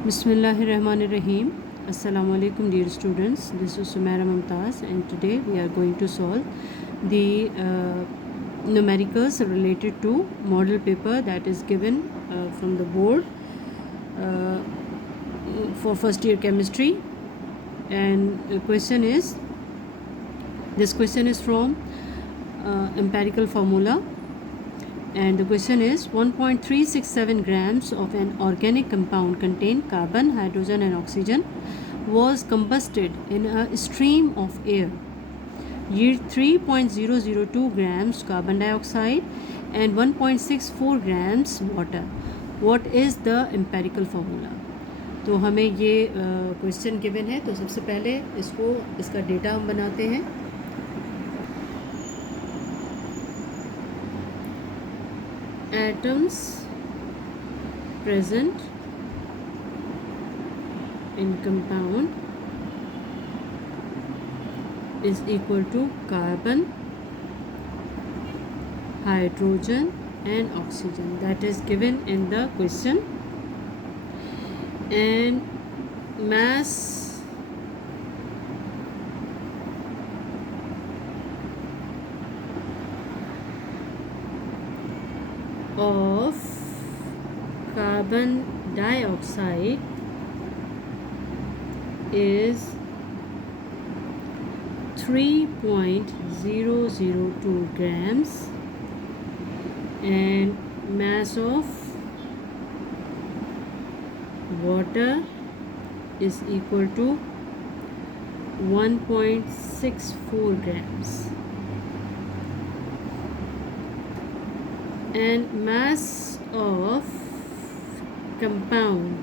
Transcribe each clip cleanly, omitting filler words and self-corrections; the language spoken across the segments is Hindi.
Bismillahirrahmanirrahim. Assalamu alaikum dear students. This is Sumaira Mumtaz and today we are going to solve the numericals related to model paper that is given from the board uh, for first year chemistry. And the question is, this question is from empirical formula. And the question is 1.367 grams of an organic compound contain carbon, hydrogen and oxygen was combusted in a stream of air. Yield 3.002 grams carbon dioxide and 1.64 grams water. What is the empirical formula? तो हमें ये क्वेश्चन गिवन है, तो सबसे पहले इसका डेटा हम बनाते हैं. Atoms present in compound is equal to carbon, hydrogen and oxygen. That is given in the question. And mass of carbon dioxide is 3.002 grams and mass of water is equal to 1.64 grams. And mass of compound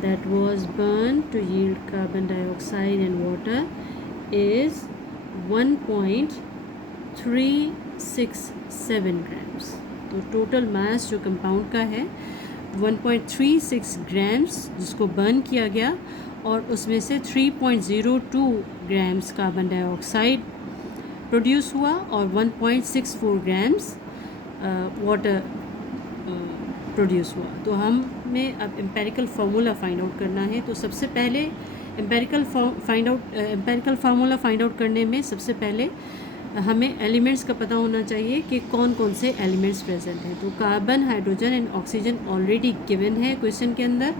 that was burned to yield carbon dioxide and water is 1.367 grams. तो टोटल मास जो कंपाउंड का है 1.36 ग्राम्स जिसको बर्न किया गया और उसमें से 3.02 ग्राम्स कार्बन डाइऑक्साइड प्रोड्यूस हुआ और 1.64 ग्राम्स वाटर प्रोड्यूस हुआ. तो हमें अब एम्पेरिकल फार्मूला फाइंड आउट करना है. तो सबसे पहले एम्पेरिकल फार्मूला फाइंड आउट करने में सबसे पहले हमें एलिमेंट्स का पता होना चाहिए कि कौन कौन से एलिमेंट्स प्रेजेंट हैं. तो carbon, hydrogen and oxygen already given है क्वेश्चन के अंदर.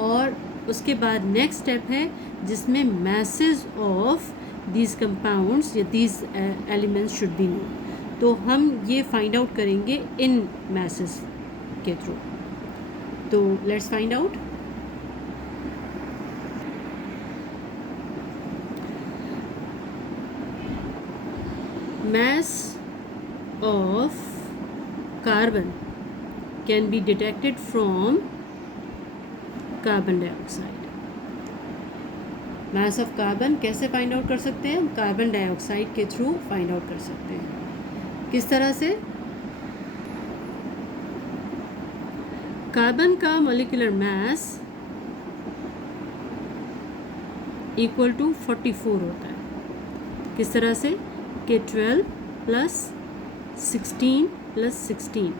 और उसके बाद नेक्स्ट स्टेप है जिसमें मैसेज ऑफ दीज कंपाउंड्स या these elements should be known. तो हम ये फाइंड आउट करेंगे इन मैसेज के थ्रू. तो let's find out. Mass of carbon can be detected from carbon dioxide. Mass of carbon कैसे फाइंड आउट कर सकते हैं? कार्बन डाइऑक्साइड के थ्रू फाइंड आउट कर सकते हैं. किस तरह से? कार्बन का मॉलिक्यूलर मास इक्वल टू 44 होता है. किस तरह से? कि 12 प्लस 16 प्लस 16.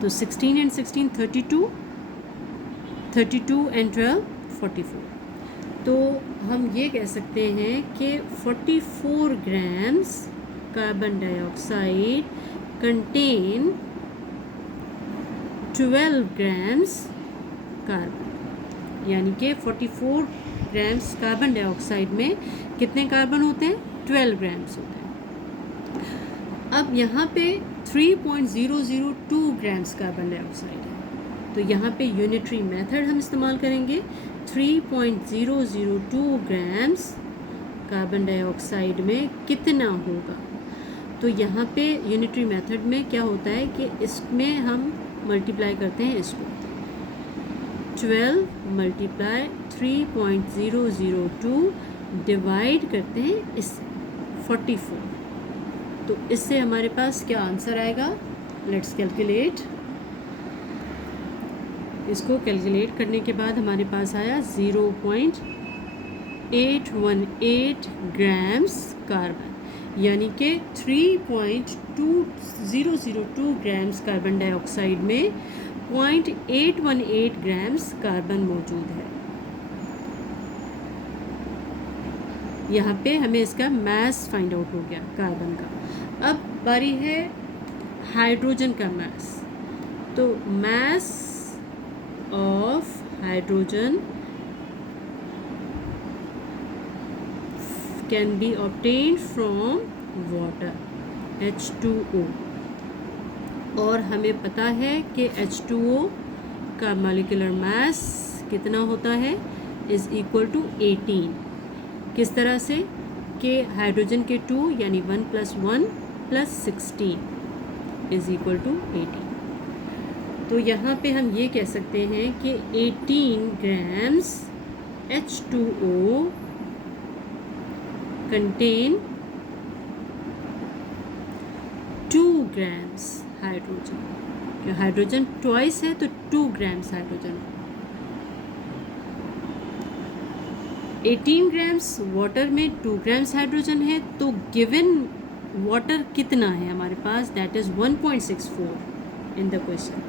तो 16 एंड 16 32 एंड 12 44. तो हम ये कह सकते हैं कि 44 grams carbon dioxide contain 12 grams carbon. यानी कि 44 ग्राम्स कार्बन डाइऑक्साइड में कितने कार्बन होते हैं? 12 ग्राम्स होते हैं. अब यहाँ पे 3.002 ग्राम्स कार्बन डाइऑक्साइड है. तो यहाँ पे यूनिटरी मेथड हम इस्तेमाल करेंगे. 3.002 ग्राम्स कार्बन डाइऑक्साइड में कितना होगा? तो यहाँ पे यूनिटरी मेथड में क्या होता है कि इसमें हम मल्टीप्लाई करते हैं इसको. 12 मल्टीप्लाई 3.002 डिवाइड करते हैं इससे 44. तो इससे हमारे पास क्या आंसर आएगा? Let's calculate. इसको कैलकुलेट करने के बाद हमारे पास आया 0.818 ग्राम्स कार्बन. यानी कि 3.2002 ग्राम्स कार्बन डाइऑक्साइड में 0.818 ग्राम्स कार्बन मौजूद है। यहाँ पे हमें इसका मास फाइंड आउट हो गया कार्बन का। अब बारी है हाइड्रोजन का मास। तो mass of hydrogen can be obtained from water H2O, और हमें पता है कि H2O का मॉलिक्यूलर मास कितना होता है, इज़ इक्वल टू 18। किस तरह से कि हाइड्रोजन के 2 यानी 1 + 1 + 16 इज़ इक्वल टू 18। तो यहाँ पे हम ये कह सकते हैं कि 18 grams H2O contain 2 grams hydrogen. Hydrogen twice है तो 2 ग्राम्स हाइड्रोजन। 18 ग्राम्स वाटर में 2 ग्राम्स हाइड्रोजन है, तो गिवन वाटर कितना है हमारे पास, that is 1.64 in the question.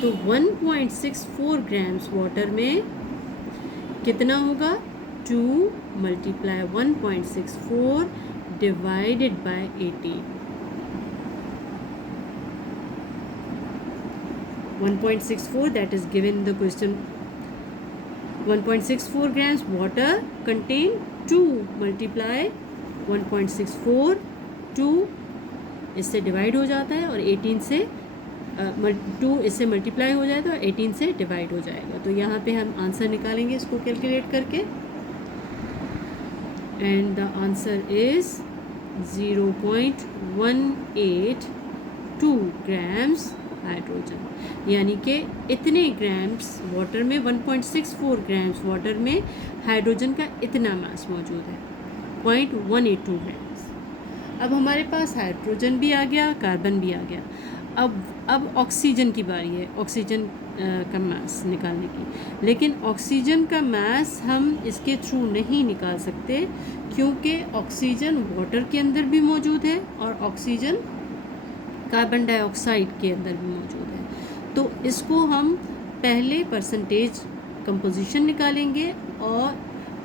तो 1.64 ग्राम्स वाटर में कितना होगा, 2 × 1.64 divided by 18। 1.64 that is given in the question. 1.64 grams water contain 2 × 1.64, 2 इससे डिवाइड हो जाता है और 18 से 2 इससे मल्टीप्लाई हो जाए तो 18 से डिवाइड हो जाएगा। तो यहाँ पे हम आंसर निकालेंगे इसको कैलकुलेट करके, and the answer is 0.182 grams hydrogen, यानी कि इतने ग्राम्स वाटर में, 1.64 ग्राम्स वाटर में हाइड्रोजन का इतना मास मौजूद है, 0.182 ग्राम्स। अब हमारे पास हाइड्रोजन भी आ गया, कार्बन भी आ गया। अब ऑक्सीजन की बारी है, ऑक्सीजन का मास निकालने की। लेकिन ऑक्सीजन का मास हम इसके थ्रू नहीं निकाल सकते, क्योंकि ऑक्सीजन वाटर के अंदर भी मौजूद है और ऑक्सीजन कार्बन डाइऑक्साइड के अंदर भी मौजूद है। तो इसको हम पहले परसेंटेज कंपोजिशन निकालेंगे, और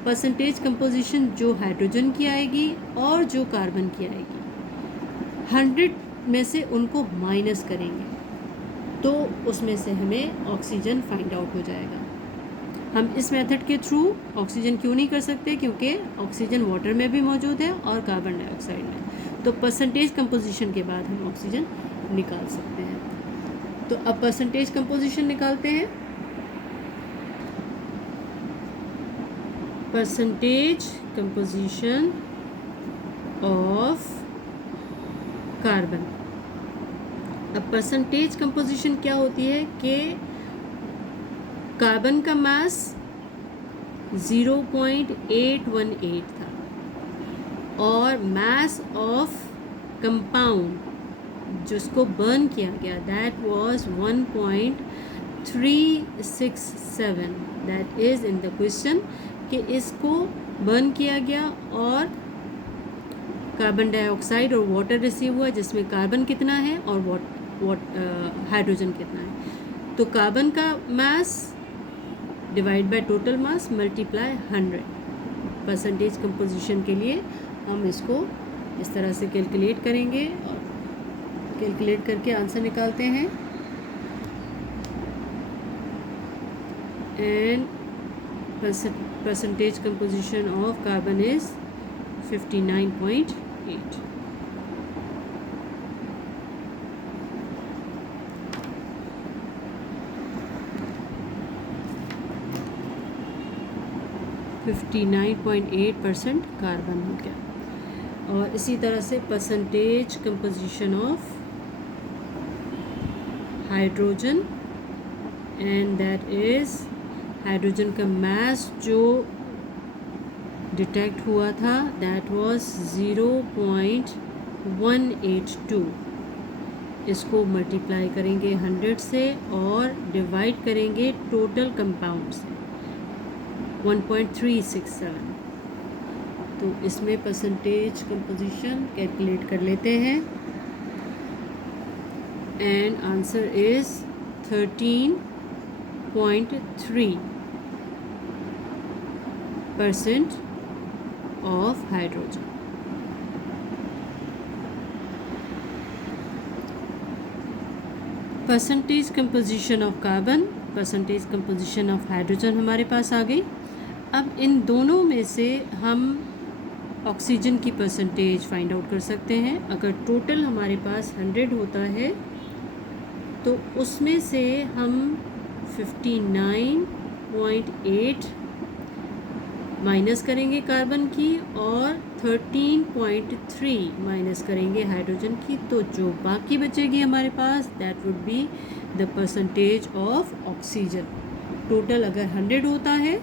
परसेंटेज कंपोजिशन जो हाइड्रोजन की आएगी और जो कार्बन की आएगी, 100 में से उनको माइनस करेंगे, तो उसमें से हमें ऑक्सीजन फाइंड आउट हो जाएगा। हम इस मेथड के थ्रू ऑक्सीजन क्यों नहीं कर सकते, क्योंकि ऑक्सीजन वाटर में भी मौजूद है और कार्बन डाइऑक्साइड में। तो परसेंटेज कंपोजिशन के बाद हम ऑक्सीजन निकाल सकते हैं। तो अब परसेंटेज कंपोजिशन निकालते हैं। Percentage composition of carbon. अब परसेंटेज कंपोजिशन क्या होती है कि कार्बन का मास 0.818 था और मास ऑफ कंपाउंड जिसको बर्न किया गया that was 1.367, that is in the question कि इसको बर्न किया गया और कार्बन डाइऑक्साइड और वाटर रिसीव हुआ, जिसमें कार्बन कितना है और हाइड्रोजन कितना है। तो कार्बन का mass divide by total mass multiply 100। Percentage composition के लिए हम इसको इस तरह से कैलकुलेट करेंगे और कैलकुलेट करके आंसर निकालते हैं। And percentage composition of carbon is 59.8। %59.8 carbon हो गया। और इसी तरह से percentage composition of hydrogen, and that is hydrogen का मास जो डिटेक्ट हुआ था दैट वाज 0.182। इसको मल्टीप्लाई करेंगे 100 से और डिवाइड करेंगे टोटल कंपाउंड से 1.367। तो इसमें परसेंटेज कंपोजिशन कैलकुलेट कर लेते हैं, and answer is 13.3% of hydrogen. Percentage composition of carbon, percentage composition of hydrogen हमारे पास आ गई। अब इन दोनों में से हम ऑक्सीजन की परसेंटेज फाइंड आउट कर सकते हैं। अगर टोटल हमारे पास 100 होता है तो उसमें से हम 59.8 माइनस करेंगे कार्बन की और 13.3 माइनस करेंगे हाइड्रोजन की, तो जो बाकी बचेगी हमारे पास that would be the percentage of oxygen. Total अगर 100 होता है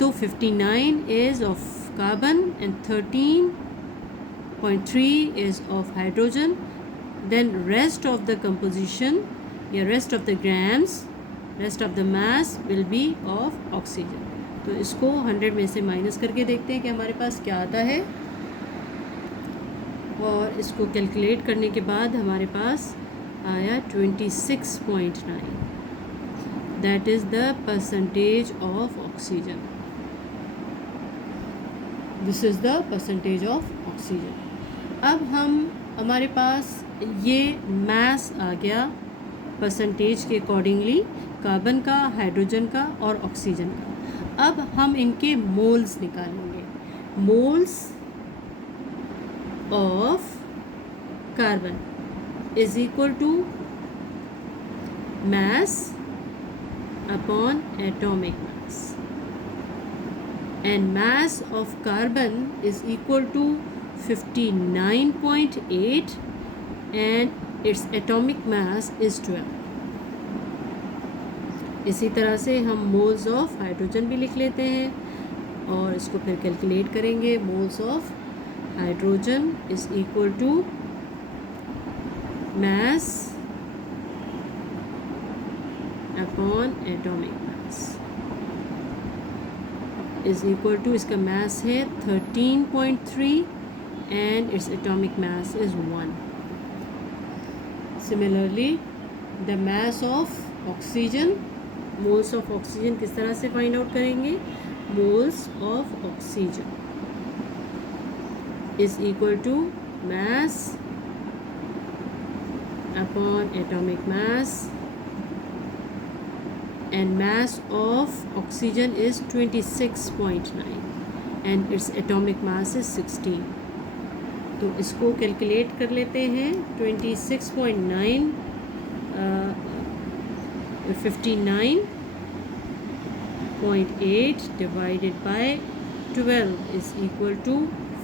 तो 59 is of carbon and 13.3 is of hydrogen, then rest of the composition या rest of the grams, rest of the mass will be of oxygen. तो इसको 100 में से माइनस करके देखते हैं कि हमारे पास क्या आता है, और इसको कैलकुलेट करने के बाद हमारे पास आया 26.9, that is the percentage of oxygen. This is the percentage of oxygen. अब हमारे पास ये मास आ गया परसेंटेज के अकॉर्डिंगली, कार्बन का, हाइड्रोजन का और ऑक्सीजन का। अब हम इनके मोल्स निकालेंगे। Moles of carbon is equal to mass upon atomic mass, and mass of carbon is equal to 59.8 and its atomic mass is 12। इसी तरह से हम मोल्स ऑफ हाइड्रोजन भी लिख लेते हैं और इसको फिर कैलकुलेट करेंगे। Moles of hydrogen is equal to mass upon atomic mass is equal to, इसका mass है 13.3 and its atomic mass is 1। Similarly, the mass of oxygen, moles of oxygen किस तरह से find out करेंगे? moles of oxygen is equal to mass upon atomic mass, and mass of oxygen is 26.9 and its atomic mass is 16। तो इसको कैलकुलेट कर लेते हैं। 26.9 59.8 divided by 12 is equal to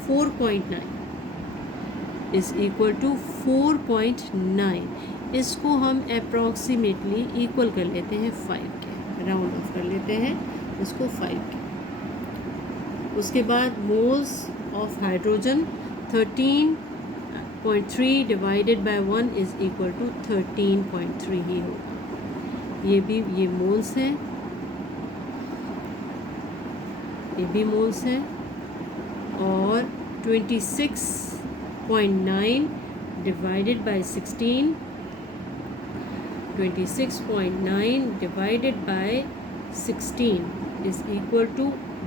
4.9 is equal to 4.9। इसको हम अप्रॉक्सीमेटली इक्वल कर लेते हैं 5 के, राउंड ऑफ कर लेते हैं इसको 5 के। उसके बाद moles of hydrogen 13.3 divided by 1 is equal to 13.3 ही होगा। ये मोल्स हैं, ये भी मोल्स हैं, और 26.9 divided by 16, 26.9 divided by 16 is equal to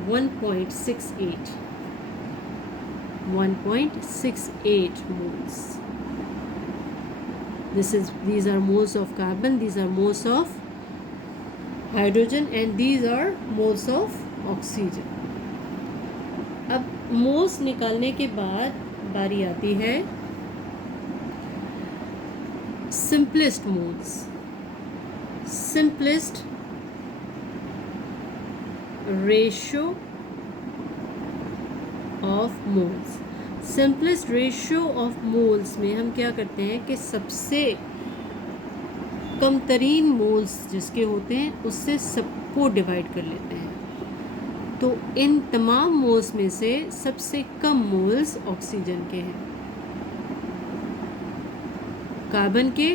1.68 moles. These are moles of carbon, these are moles of hydrogen, and these are moles of oxygen। अब मोल्स निकालने के बाद बारी आती है simplest moles, simplest ratio of moles. Simplest ratio of moles में हम क्या करते हैं कि सबसे कम तरीन मोल्स जिसके होते हैं उससे सबको डिवाइड कर लेते हैं। तो इन तमाम मोल्स में से सबसे कम मोल्स ऑक्सीजन के हैं। कार्बन के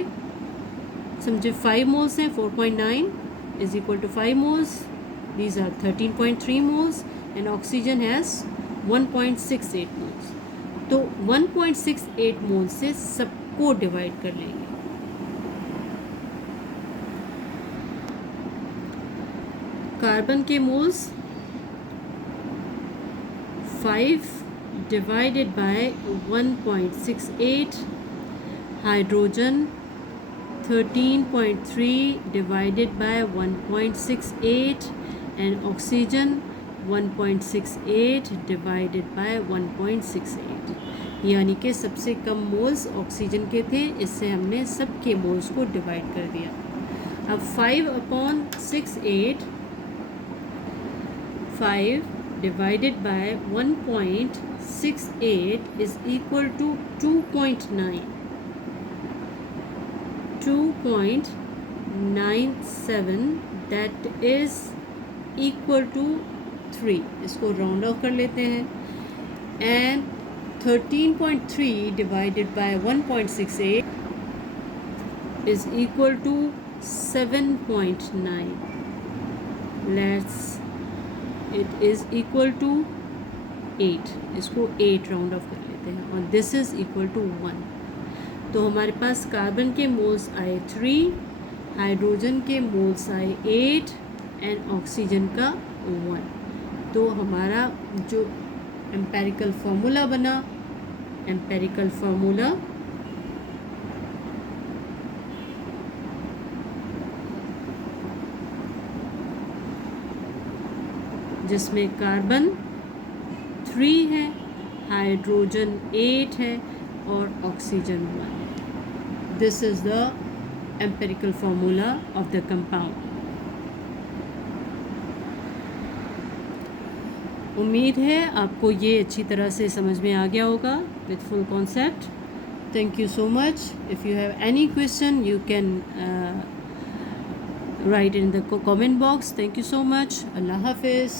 समझे 5 मोल्स हैं, 4.9 is equal to 5 moles, these are 13.3 moles, and oxygen has 1.68 moles. तो 1.68 मोल्स से सबको डिवाइड कर लेंगे। कार्बन के moles 5 divided by 1.68, hydrogen 13.3 divided by 1.68 and oxygen 1.68 divided by 1.68, यानी कि सबसे कम मोल्स ऑक्सीजन के थे, इससे हमने सब के मोल्स को डिवाइड कर दिया। अब 5/68, 5 divided by 1.68 is equal to 2.9, 2.97, that is equal to 3। इसको राउंड ऑफ कर लेते हैं। And 13.3 divided by 1.68 is equal to 7.9, let's it is equal to 8। इसको 8 राउंड ऑफ कर लेते हैं और दिस इज़ इक्वल टू 1। तो हमारे पास कार्बन के मोल्स आए 3, हाइड्रोजन के मोल्स आए 8 एंड ऑक्सीजन का 1। तो हमारा जो एम्पेरिकल फार्मूला बना, एम्पेरिकल फार्मूला जिसमें कार्बन 3 है, हाइड्रोजन 8 है और ऑक्सीजन 1 है। This is the empirical formula of the compound. उम्मीद है आपको ये अच्छी तरह से समझ में आ गया होगा with full concept. Thank you so much. If you have any question you can write in the comment box. Thank you so much. Allah Hafiz.